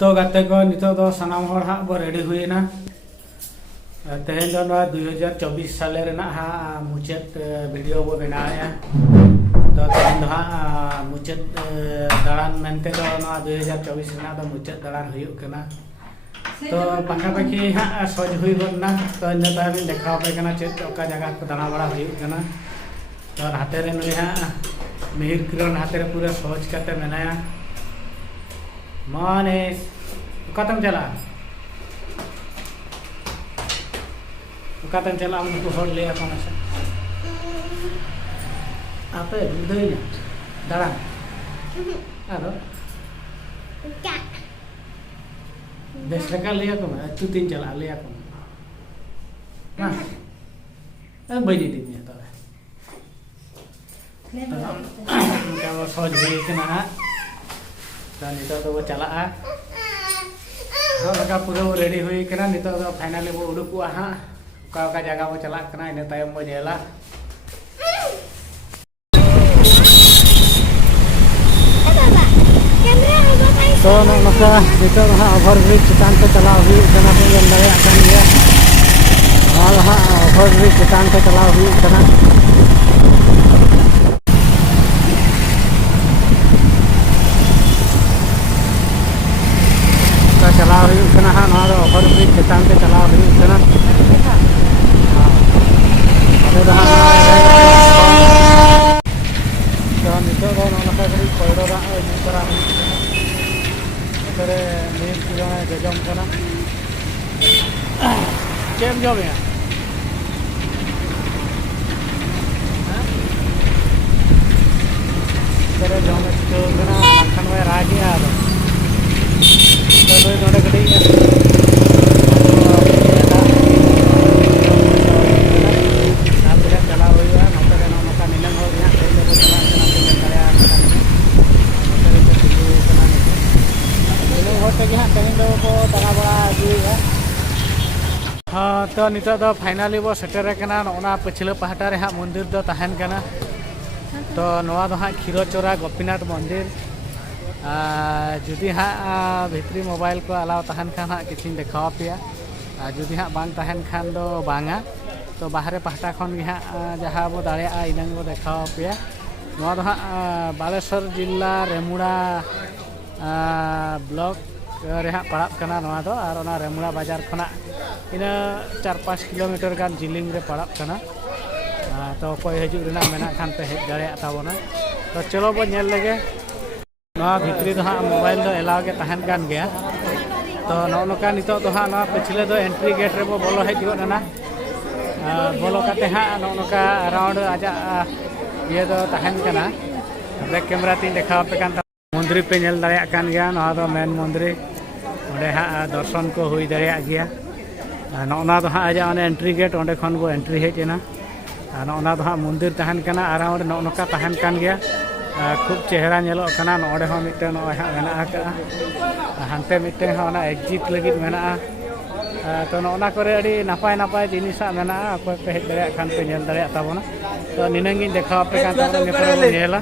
तो गाते को नितो दो सनाम हर हाँ बो रेडी हुईना तेहेन दो 2024 साल रेना हाँ मुचाद वीडियो बो बनाया तो तेहेन दो हाँ मुचाद दालान मेनते दो 2024 रेना दो मुचाद दालान हुयुग कना तो पाखा पाखी हाँ सोज हुई गोना तो इन ताबिन देखा पे कना चेत ओका जगह को दाना बड़ा हुयुग कना तो हाथे रे नुई हाँ मिहिर किरण हाथे रे पूरा सोच करते मेनाया मानेस कतम चला कतम चला हमको होड़ ले अपन से आपे बुधई ना दाड़ा आरो देश लगा लिया को मैं तू तीन चला लिया को ना अब बजी दी मैं तो क्या वो सोच भी कि ना तो नितो तो वो चला आ हाँ लगा पूरा वो रेडी हुई करना नितो तो फाइनली वो उड़ुकुआ हाँ का जगह वो चला करना इन तायम वो जेला तो नौका नितो हाँ ओवर ब्रिज चितान पे चला हुई करना पे अंदर आकर लिया और हाँ ओवर ब्रिज चितान पे चला हुई करना चला हुई कना हाँ ना ओवर ब्रिज चितान पे चला हुई कना तो नितो दो नौका करी कोयडो दा नितरा तेरे नीर किलो में जजम कना केम जॉब है तेरे जॉब तो कना खन में राजी आ दो तो नोडे कड़ी चला हुई है नौका के नौका निलंग हो गया तेरे को चला चला के करे आ तेरे को चली चला निलंग होते कि हाँ कहीं दो को दाना बड़ा जुई है हाँ तो नितो दो फाइनली वो सेटर कना ओना पछिला पहाटा रे हाँ मंदिर दो तहन कना तो नवा दो हाँ खीरोचोरा गोपीनाथ मंदिर जुदी हाँ भितरी मोबाइल को अलाव तहन खान हाँ किसी देखा पे जुदी हाँ बांग तहन खान दो बांगा तो बाहरे पहाटा खन हाँ जहाँ वो दाड़े इनांग वो देखा पे नवा दो हाँ बालेश्वर जिला रेमुड़ा ब्लॉक रे हाँ पड़ा कना नवा दो और ओना रेमुड़ा बाजार खना इना 4-5 किलोमीटर गान जिलिंग रे पड़ा कना तो कोई हजू रेना मेना खान पे हेज दाड़े ताबोना तो चलो बो नेल लगे नवा भितरी दो हाँ मोबाइल दो एलाव के तहन कान गया तो नौका नितो दो हाँ नवा पिछले दो एंट्री गेट रे बो बोलो हेज गोना बोलो काते हाँ नौका अराउंड आजा ये दो तहन कना बैक कैमरा तीन देखा पे कान मंदिर पे नेल दाड़े कान गया नवा दो मेन मंदिर ओंडे हाँ दर्शन को हुई दाड़े गया नौना दो हाँ आजा ओने एंट्री गेट ओंडे खन बो एंट्री हेजना नौना दो हाँ मंदिर तहन कना अराउंड नौका तहन कान गया खूब चेहरा नेलो कना नोडे हो मिटे नो हा मेना का हानते मिटे हो ना एग्जिट लगित मेना तो नोना करे अड़ी नापाय नापाय जिनिसा मेना अकोय पे हेज दरे खान पे नेल दरे ताबोना तो निनंगी देखा पे कान तो नेपर बो नेला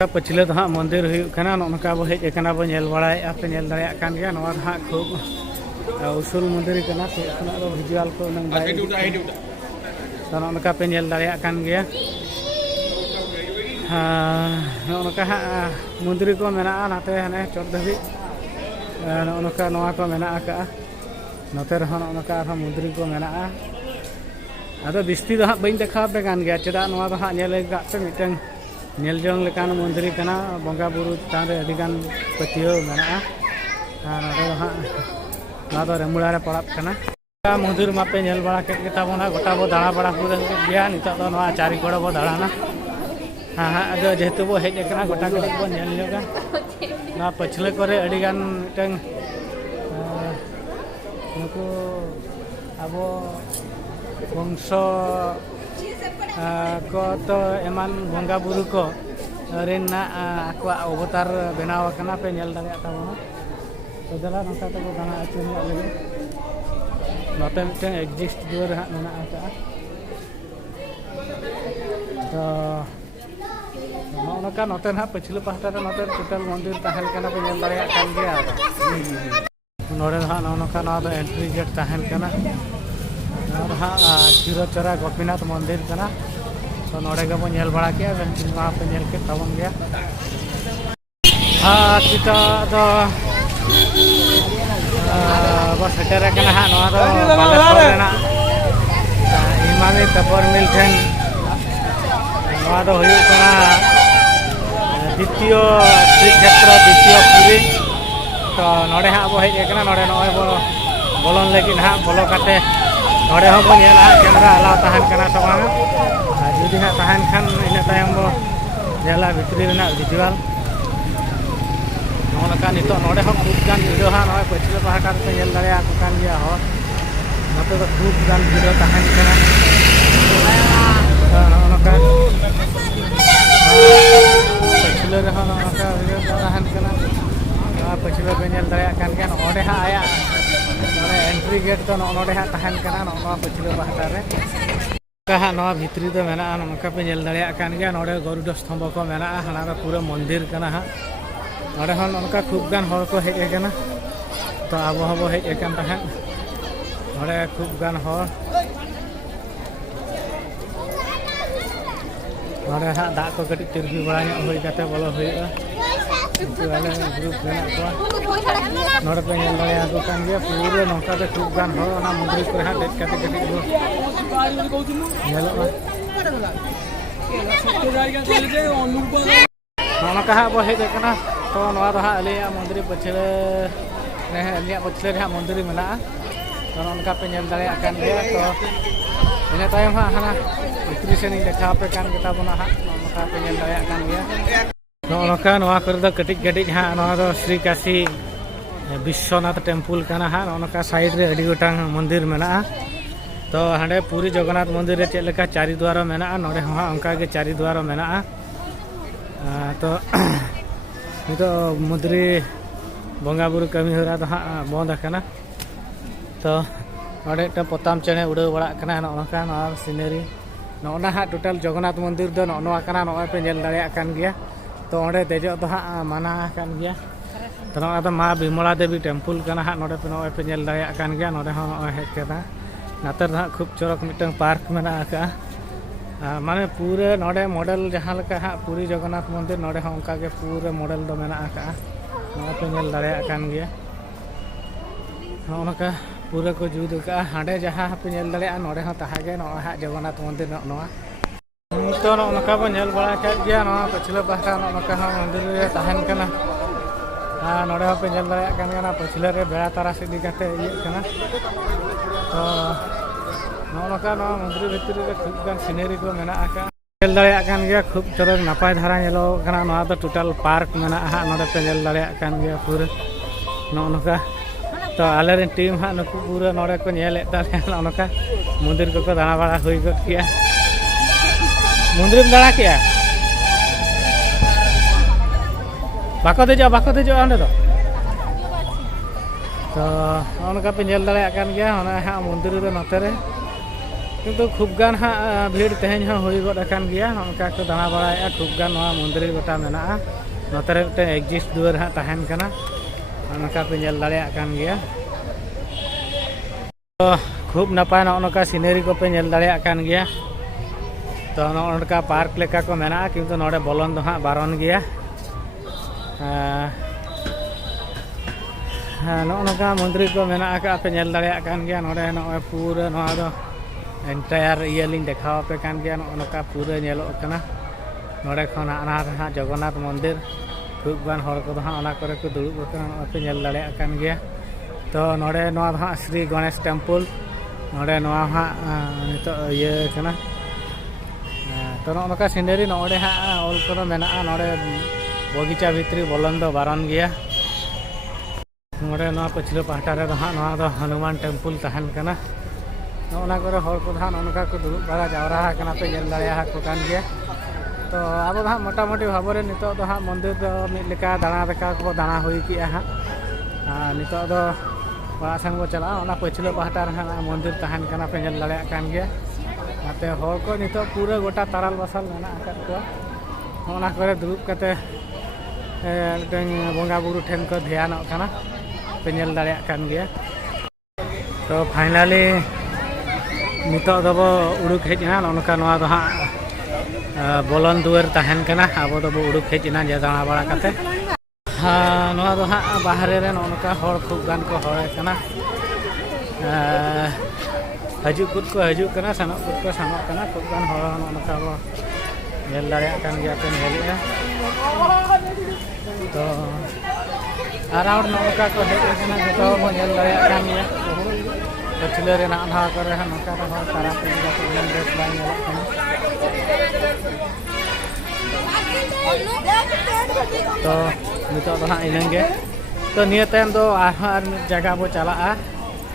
पछिले तो हाँ मंदिर हुई कना नोनका बो हेज कना बो नेल बड़ाय पे नेल दरे कान गया नोवा हाँ खूब उसूल मंदिर कना तो कना दो विजुअल को नंग तो नोनका पे नेल दरे कान गया नौका हाँ मंदिर को मेना नाते हने चोट धाबी नौका नवा को मेना का नोते रहो नौका मंदिर को मेना अदो बिस्ती दो हाँ बी देखा पे गान गया चेदा नवा दो हाँ नेल पे मिटन नेल जोंग लेकान मंदिर कना बंगा बुरु तान रे अदिगान पतियो मेना नोते दो हाँ नवा दो रेमुड़ा रे पड़ाब कना मंदिर मापे नेल बड़ा के ताबोना गोटा बो दाड़ा बड़ा पूरा गया नितो दो नवा चारी कोड़ बो दाड़ाना हाँ हाँ अदो जेहेतु बो हेज कना गोटा कड़ी बो नेल जोगा ना पछले करे अडिगान मिटन नुकु अबो वंशो को तो एमान बंगा बुरु को रेना आको अवतार बनाव कना पे नेल दाड़े ताबोना तो दला नोका तो दाना आचुन लगे नोते मिटन एग्जिस्ट दुआर हाँ मेना का तो नौका नोते ना पछिले पाहटा रे नोते टोटल मंदिर तहन कना पे नेल दाड़े कान गया नोड़े हा नौका ना दो एंट्री गेट तहन कना हा क्षीरचोरा गोपीनाथ मंदिर कना तो नोड़े के बो नेल बड़ा के वहां पे नेल के तबन गया हाँ kita do बस सेटेरे कना हा नोआ दो बालेश्वर रेना इमामी पेपर मिल ठेन नोआ दो हुयु कना द्वितीय श्री क्षेत्र द्वितीय पुरी तो नोड़े हा बो हेज कना नोड़े नोय बो बोलन लगी हा बोलो काते नोड़े हो बो नेल हा कैमरा अलाव तहन कना तो बांगा जुदी हा तहन खान इन तायम बो नेला भितरी रेना विजुअल नौका नितो नोड़े हो खूब गान भिडियो हा नोय पछिले पाहटा पे नेल दाड़े आको कान गया हो नते तो खूब गान भिडियो तहन कना नौका पछिले रे हो नौका भिडियो तहन कना पछिले पे नेल दाड़े कान गया नोड़े हा आया नोड़े एंट्री गेट तो नोड़े हा तहन कना नौका पछिले पाहटा रे कहा नवा भितरी तो मेना नौका पे नेल दाड़े कान गया नोड़े गरुड़ स्तंभ को मेना हाना रो पूरा मंदिर कना हा नोड़े हन उनका खूब गान हर को हेज कना तो अब हबो हेज कन तहन नोड़े खूब गान हर नोड़े हा दा को कटी तिरबी बड़ा ᱧᱚᱜ होई काते बोलो होइगा वाले ग्रुप मेना को नोड़े पे नेल दाड़े आको कान गया पूरे नौका पे खूब गान हर ओना मंदिर को हा देख काते कटी हो नेलो नौका हा बो हेज कना तो नवा दो हा अलिया मंदिर पछले रे अलिया पछले रे मंदिर मेना तो उनका पे नेल दाड़े कान गया तो इन तायम हा हाना भितरी सेनी देखा पे कान गता बना हा उनका पे नेल दाड़े कान गया नौका नवा कर दो कटिक कटिक हा नवा दो श्री काशी विश्वनाथ टेम्पल कना हा उनका साइड रे अडी गोटांग मंदिर मेना तो हांडे पूरी जगन्नाथ मंदिर रे चेलेका चारि द्वार मेना नोडे हा उनका के चारि द्वार मेना तो नितो मंदिर बंगा बुरु कमी होरा तो हाँ बंद आकना तो नोडे पोताम चेणे उड़ाव बड़ा कना नौका नवा सीनरी नौना हाँ टोटल जगन्नाथ मंदिर दो नौआ कना नौय पे नेल दाड़े कान गया तो ओंडे देजो तो हाँ माना कान गया तो नौआ तो माँ बिमला देवी टेम्पल कना हाँ नोडे पे नौय पे नेल दाड़े कान गया नोडे हाँ नौय हेज कदा नातर हाँ खूब चौरक मिटन पार्क मेना आका माने पूरे नोडे मॉडल जहाँ लका हाँ पूरी जगन्नाथ मंदिर नोडे हाँ उनका के पूरे मॉडल दो मेना आका नौय पे नेल दाड़े कान गया नौका पूरे को जुद का हांडे जहाँ पे नेल दाड़े नोडे हाँ तहागे नौय हाँ जगन्नाथ मंदिर नौआ तो नौका बो नेल बड़ा कर गया नौआ पछले पाहटा नौका हाँ मंदिर रे तहन कना नोडे हाँ पे नेल दाड़े कान गया पछले रे बेड़ा तारास इदी काते इये कना तो नौका नौआ मंदिर भितरी रे खूब गान सीनरी को मेना आका नेल दाड़े कान गया खूब चरक नापाय धारा नेलो कना नौआ तो टोटल पार्क मेना हा नोडे पे नेल दाड़े कान गया पूरे नौका तो आले रे टीम हा नुकु पूरा नोडे को नेल दाड़े नौका मंदिर को दाणा बड़ा होई गत किया मंदिर में दाड़ा किया बाको देजो अंडे तो उनका पे नेल दाड़े कान गया हाँ मंदिर रे नोते रे किंतु खूब गान हाँ भीड़ तेहन हाँ होई गद कान गया उनका को दाणा बड़ाया खूब गान नवा मंदिर गोटा मेना नोते रे मिटे एग्जिस्ट दुआर हाँ तहन कना उनका पे नेल दाड़े कान गया तो खूब नपाय नौका सीनरी को पे नेल दाड़े कान गया तो नौका पार्क लेका को मेना किंतु नोडे बोलन दो हाँ बारन गया नौका मंदिर को मेना पे नेल दाड़े कान गया नोडे नॉय पूरा नवा दो एंटायर इये लिंग देखाव पे कान गया नौका पूरा नेलो कना नोडे खन आना हाँ जगन्नाथ मंदिर खूब गान हर को हाँ ओना करे को दुड़ुब कना पे नेल दाड़े कान गया तो नोडे नवा हाँ श्री गणेश टेम्पल नोडे नवा हाँ नितो इये कना तो नौका सीनरी नोडे हाँ ऑल को मेना नोडे बगीचा भितरी बोलन दो बारन गया नोडे नवा पछले पाहटा रे हाँ नवा दो हनुमान टेम्पल तहन कना नौना करे हर को हाँ नौका को दुड़ुब बड़ा जावरा कना पे नेल दाड़े को कान गया तो अब हाँ मोटामुटी भाव में नितो दो हाँ मंदिर दो मिद लेका दाणा लेका को दाणा हुई किया हाँ नितो दो बड़ा सन बो चला पछले पाहटा रे हाँ मंदिर तहन कना पे नेल दाड़े कान गया नाते हर को नितो पूरा गोटा ताराल बसाल मेना आकाद को ᱚᱱᱟ ᱠᱚᱨᱮ ᱫᱩᱲᱩᱵ ᱠᱟᱛᱮ ᱢᱤᱫᱴᱟᱝ ᱵᱚᱸᱜᱟ ᱵᱩᱨᱩ ᱴᱷᱮᱱ ᱠᱚ ᱫᱷᱮᱭᱟᱱᱚᱜ ᱠᱟᱱᱟ ᱯᱮ ᱧᱮᱞ ᱫᱟᱲᱮᱭᱟᱜ ᱠᱟᱱ ᱜᱮᱭᱟ ᱛᱚ ᱯᱷᱟᱭᱱᱟᱞᱤ नितो दबो उड़ुक हेजना नौका नवा दो हाँ बोलन दुआर तहन कना आबो दबो उड़ुक हेजना जे दाणा बाड़ा काते हाँ नवा दो हाँ बाहरे रे नौका हर खूब गान को हर कना हजुक कुद को हजुक कना सनक कुद को सनक कना खूब गान हर नौका बो नेल दाड़े कान गया पे नेलिया तो आराउंड नौका को हेज कना जतो बो नेल दाड़े कान गया पछले रे ना ना करे है नौका तो हर तारा पे बेस बाय नेलक कना तो नितो दो हाँ इनगे तो निये तायम दो आर जगह बो चलाआ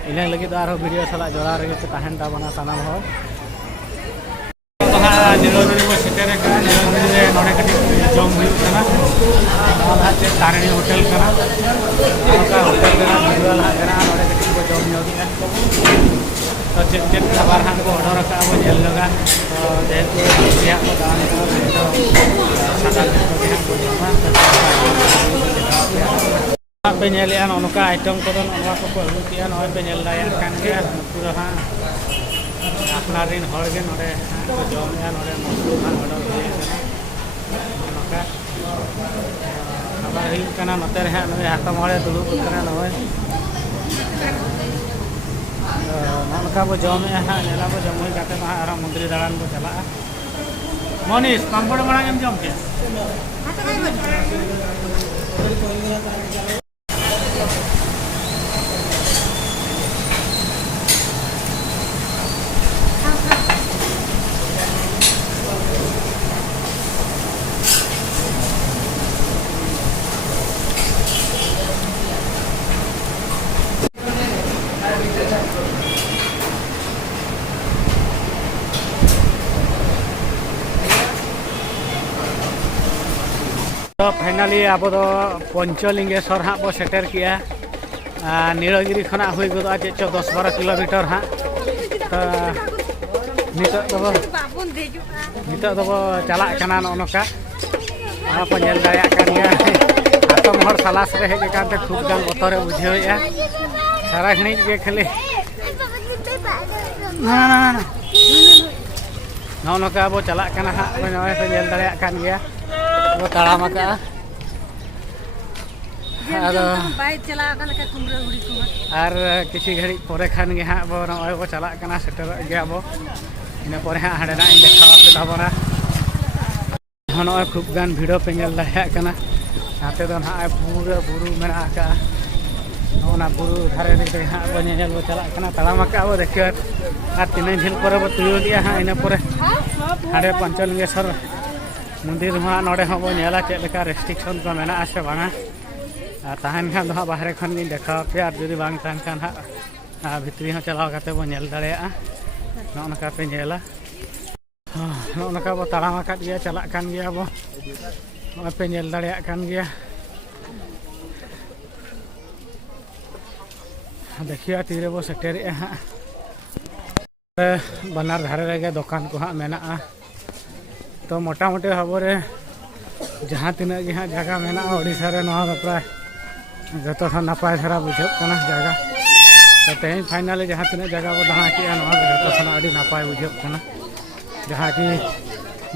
इना लगी तो आरो वीडियो सला जोड़ा रे तो तहन ताबना सानाम हो तो हाँ निरोधरी बो सेटेरे का निरोधरी रे नोडे कटी जम हुई कना नोला चे तारणी होटल कना नोका होटल रे वीडियो ला कना नोडे कटी बो जम योगिया तो चेक खबर हां को ऑर्डर का बो जेल लगा तो जेतु रिया को दान को तो सादा को रिया को जमा पे नेल या नोका आइटम को तो नोवा को अगु किया नय पे नेल दाया कान के पूरा हां अपना दिन हर के नोडे तो जम या नोडे मसू हां ऑर्डर हुई कना नोका खबर हुई कना नते रे हां नय हाथ मळे दुलु कना नय नोका बो जम या हां नेला बो जम हुई काते हां आरा मंदिर दालान बो चला मनीष पांपड़ बड़ा एम जम के तो फाइनली अब पंचलिंगेश्वर हाँ बो सेटर किया नीलगिरी खना हुई गदा चे 10-12 किलोमीटर हाँ तो नितो दबो चला कना नोका आप नेल दाया कान गया आतम हर सलास रे हेज कानते खूब गान बतरे बुझेया सारा घणी के खाली ना नोका बो चला कना हाँ नय पे नेल दाया कान गया वो ताड़ाम का और किसी घड़ी पर खान के हाँ बो नय बो चला कना सेटर गया बो इन पर हाँ हाड़े ना देखा पे ताबना नय खूब गान भिड़ो पे नेल दाया कना हाते दो हाँ पूरा बुरु मेना का ओना बुरु धारे दे हाँ बो नेल बो चला कना ताड़ाम का बो देखियो और तीन झील पर बो तुयो दिया हाँ इन पर हाड़े पंचलिंगेश्वर मंदिर हाँ नोड़े हाँ बो नेला चेका रेस्ट्रिक्शन को मेना आसे बांगा तहन खान दो हाँ बाहरे खन गिन देखा पे और जुदी बांग तहन खान हाँ भितरी हाँ चलाव काते बो नेल दाड़ेया नोनका पे नेला नोनका बो ताड़ाम आकाद गया चला कान गया बो नोय पे नेल दाड़ेया कान गया देखिए तीरे बो सेटेरेया हाँ बनार धारे रेगे दुकान को हाँ मेना तो मोटा मोटे हबो रे जहाँ तीना गे हाँ जगह मेना ओडिशा रे नवा प्राय जतो नपाय धारा बुझे जगह तो तेज फाइनली जहाँ तीना जगह को दाणा किया जतो नपाय बुझे जहाँ कि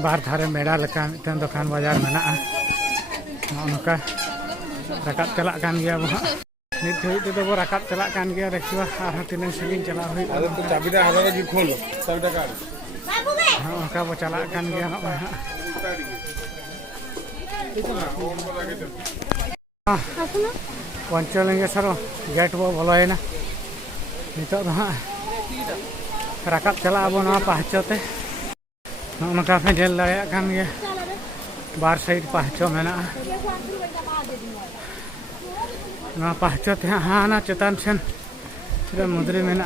बार धारे मेड़ा लेका मिटन दुकान बाजार मेना नौका रकाब चला कान गया बो नित हुई तो बो रकाब चला कान गया देखियो और तीन सगिन चला हुई तो चाबीदा हजारा जी खोल चाबीदा काट हाँ बो चला कान गया पंचलिंगेश्वर गेट बो बोलोना नितो हाँ रकाब चला बो ना पहचोते नौका पे नेल दाड़ेया कान गया बार साइड पहचो मेना ना पहचोते हाँ ना चेतान सेन मुद्री मेना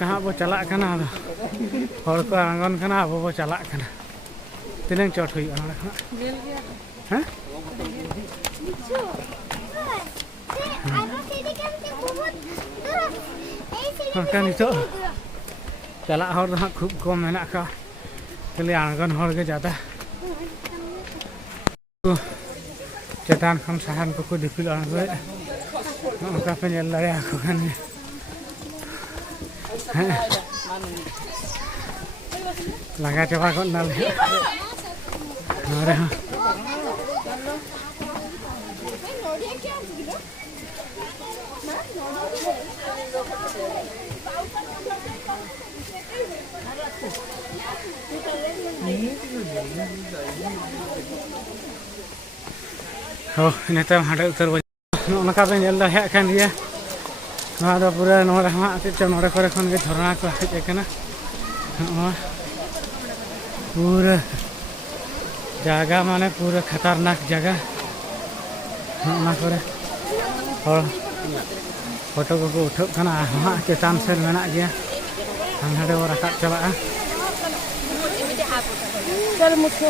कहाँ बो चला कना हर को आंगन कना अब बो चला कना तीन चोट हुई हाँ नितो चला हर खूब कम मेना का खाली आंगन हर के ज़्यादा चेतान खन साहान को दिपिल आंगन नौका पे नेल दाड़े आको खान लगा चाबा को नाले नोरे हाँ हो नेता हाडे उत्तर नौका पे नेल दाड़े खान गया नवा दो पूरा नोरे हाँ चेत नोरे करे खन के झरना को हेज एकना पूरा जगह माने पूरा खतरनाक जगह ना करे और फोटो को उठो कना हाँ चेतान से मेना गया हम हाडे वो रखा चला चल मुझे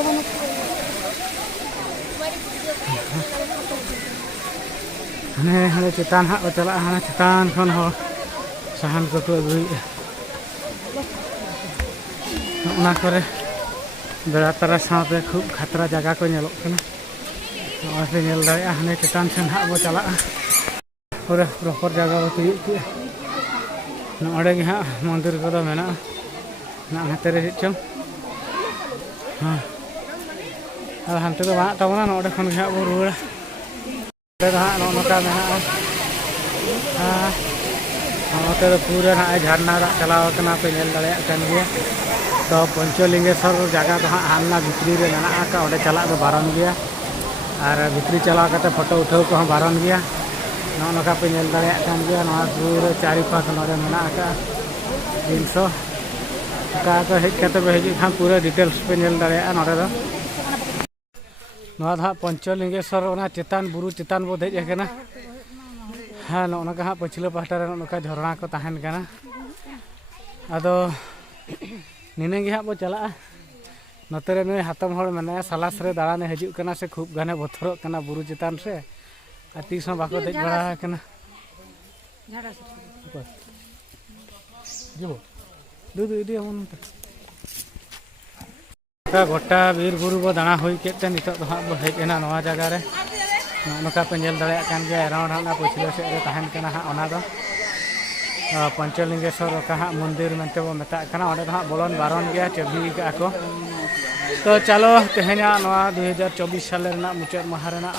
हने हने चेतान हाँ चला हने चेतान खन हो साहन को अगुई ना करे बेड़ा तारा साथे खूब खतरा जगह को नेलो कना और से नेल दाड़े हने चेतान से हाँ वो चला पूरा प्रॉपर जगह वो तुयु के नोड़े गे हाँ मंदिर को दो मेना ना हाते रे चम हाँ और हांते तो बात तबना नोड़े खन गे वो रुड़ा रे हाँ नोका मेना हाँ नोते तो पूरा ना झरना दा चलाव कना पे नेल दाड़े कन गे तो पंचलिंगेश्वर जगह तो हाँ हालना भितरी रे मेना का ओडे चला तो बारन गया और भितरी चलाव कते फोटो उठाव को बारन गया नौका पे नेल दाड़े कन गया पूरा चारि पास नोड़े मेना का जिनसो का को हेज कते पे हेज खान पूरा डिटेल्स पे नेल दाड़े नोड़े दो नवा दा पंचलिंगेश्वर ओना चेतान बुरु चेतान बो हेज एकना हाँ नौका हाँ पछिला पाहटा रे नौका झरना को तहन कना आदो निने गे हाँ बो चला नोते रे नुई हातम हड़ मेना सालास रे दाड़ाने हजूक कना से खूब गाने बथरक कना बुरु चेतान से तीस में बाको देज बड़ा कना दूध इदी गोटा बीर बुरु बो दाणा हुई केते नितो तो हाँ बो हेजना नवा जगह रे नौका पे नेल दाड़े कान गया अराउंड हाँ पछिला से रे तहन कना हाँ ओना दो पंचलिंगेश्वर का हाँ मंदिर मनते बो मेता कना ओडे हाँ बोलन बारन गया चबी का को तो चलो तेहेना नवा 2024 साल रेना मुचाद माह रेना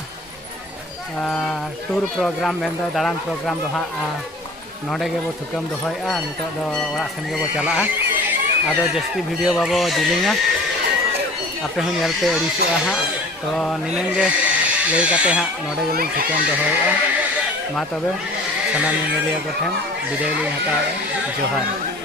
टूर प्रोग्राम में दाड़ान प्रोग्राम दो हाँ नोडे गे बो थुकम दोहया नितो दो ओड़ा सेन गे बो चला आदो जस्ती वीडियो बाबो जिलिंगा आपे हूँ नेलते अड़ीसोगा हाँ तो निने गे लई काते हाँ नोडे गेलिं थुकम दोहया मा तबे सानाम निमेलिया को ठेन विदाय लिंग हतावे जोहार।